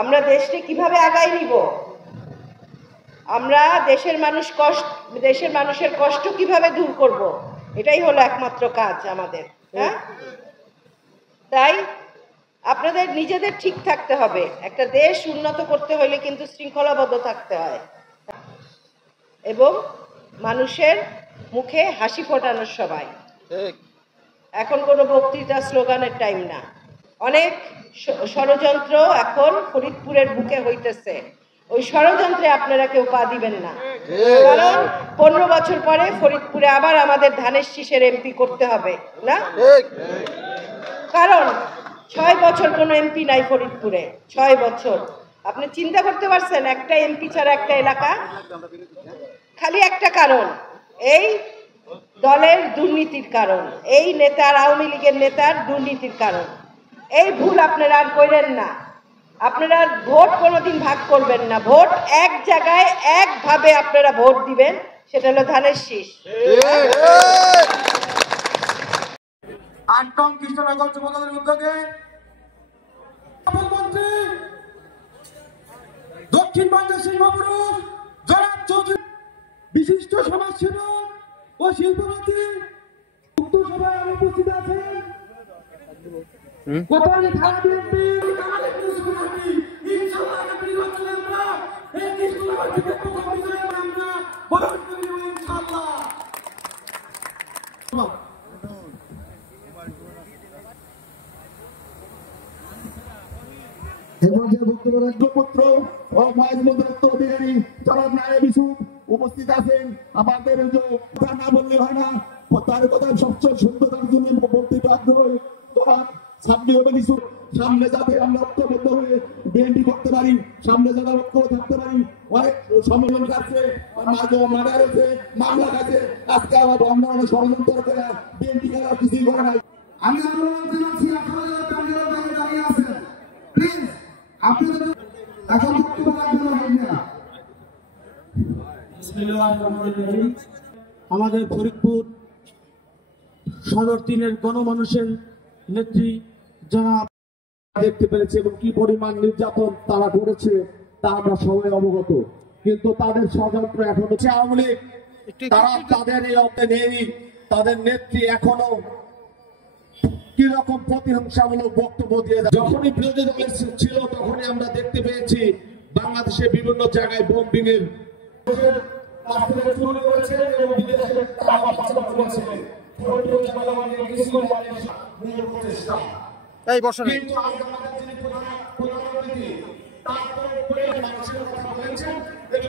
আমরা দেশকে কিভাবে আগায় নিব, আমরা দেশের মানুষের কষ্ট কিভাবে দূর করব, এটাই হলো একমাত্র কাজ আমাদের। হ্যাঁ, তাই আপনাদের নিজেদের ঠিক থাকতে হবে। একটা দেশ উন্নত করতে হলে কিন্তু শৃঙ্খলাবদ্ধ থাকতে হয় এবং মানুষের মুখে হাসি ফোটানোর সময়। এখন কোনো বক্তৃতা স্লোগানের টাইম না। অনেক ষড়যন্ত্র এখন ফরিদপুরের বুকে হইতেছে। ওই ষড়যন্ত্রে আপনারা কেউ পা দিবেন না, কারণ 15 বছর পরে ফরিদপুরে আবার আমাদের ধানের শীষের এমপি করতে হবে না, কারণ 6 বছর কোনো এমপি নাই ফরিদপুরে। 6 বছর আপনি চিন্তা করতে পারছেন? একটা এমপি ছাড়া একটা এলাকা। খালি একটা কারণ, এই দলের দুর্নীতির কারণ, এই নেতার, আওয়ামী লীগের নেতার দুর্নীতির কারণ। এই ভুল আপনারা আর করেন না। আপনারা ভোট কোনোদিন ভাগ করবেন না। ভোট এক জায়গায় একভাবে আপনারা ভোট দিবেন, সেটা হলো ধানের শীষ। 8 নং কৃষ্ণনগর যুবদলের উদ্যোগে মন্ত্রী দক্ষিণবঙ্গের শিল্পপুরুষ জনাব চৌধুরী, বিশিষ্ট সমাজসেবক ও শিল্পপতি উক্ত সভায় উপস্থিত আছেন কোতোয়ালি থানা বিএনপি ইনশাআল্লাহ নির্বাচনে আমরা এই কৃষ্ণনগর থেকে প্রথম বিজয় আমরা বরণ করে নেব ইনশাআল্লাহ। পুত্র ও অধিকারী জনাব নায়েব ইউসুফ উপস্থিত আছেন। আমাদের কথা না বললে হয় না, তার কথা সবচেয়ে সুন্দরতার জন্য বলতে বাধ্য হই। সামনে যাতে আমরা ঐক্যবদ্ধ হয়ে বিএনপি করতে পারি, সামনে যাতে ঐক্য থাকতে পারি। অনেক সম্মেলন আছে, মামলা আছে, আজকে আমার অন্যান্য ষড়যন্ত্র করে বিএনপি খেলা কিছুই করে নাই। আমি অনুরোধ জানাচ্ছি আপনারা যারা প্যান্ডেলের বাইরে দাঁড়িয়ে আছেন, প্লিজ আপনাদের এখন বক্তব্য রাখবেন না। আমাদের ফরিদপুর সদর 3-এর গণমানুষের নেত্রী জনাব দেখতে পেরেছে এবং কি পরিমাণ নির্যাতন তারা করেছে তা আমরা সবাই অবগত। কিন্তু তাদের ষড়যন্ত্র এখন হচ্ছে আওয়ামী লীগ, তারা তাদের এই অর্থে নেই। তাদের নেত্রী এখনো কি রকম প্রতিহিংসামূলক বক্তব্য দিয়ে যায়। যখনই বিরোধী দলের ছিল তখনই আমরা দেখতে পেয়েছি বাংলাদেশে বিভিন্ন জায়গায় বোম্বিং এর এই বছর এবং